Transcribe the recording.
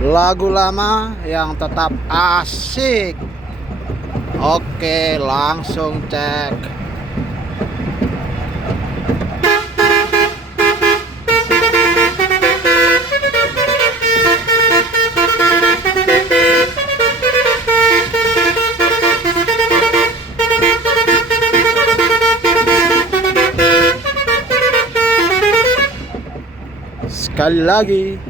lagu lama yang tetap asik. Oke, langsung cek. Sekali lagi.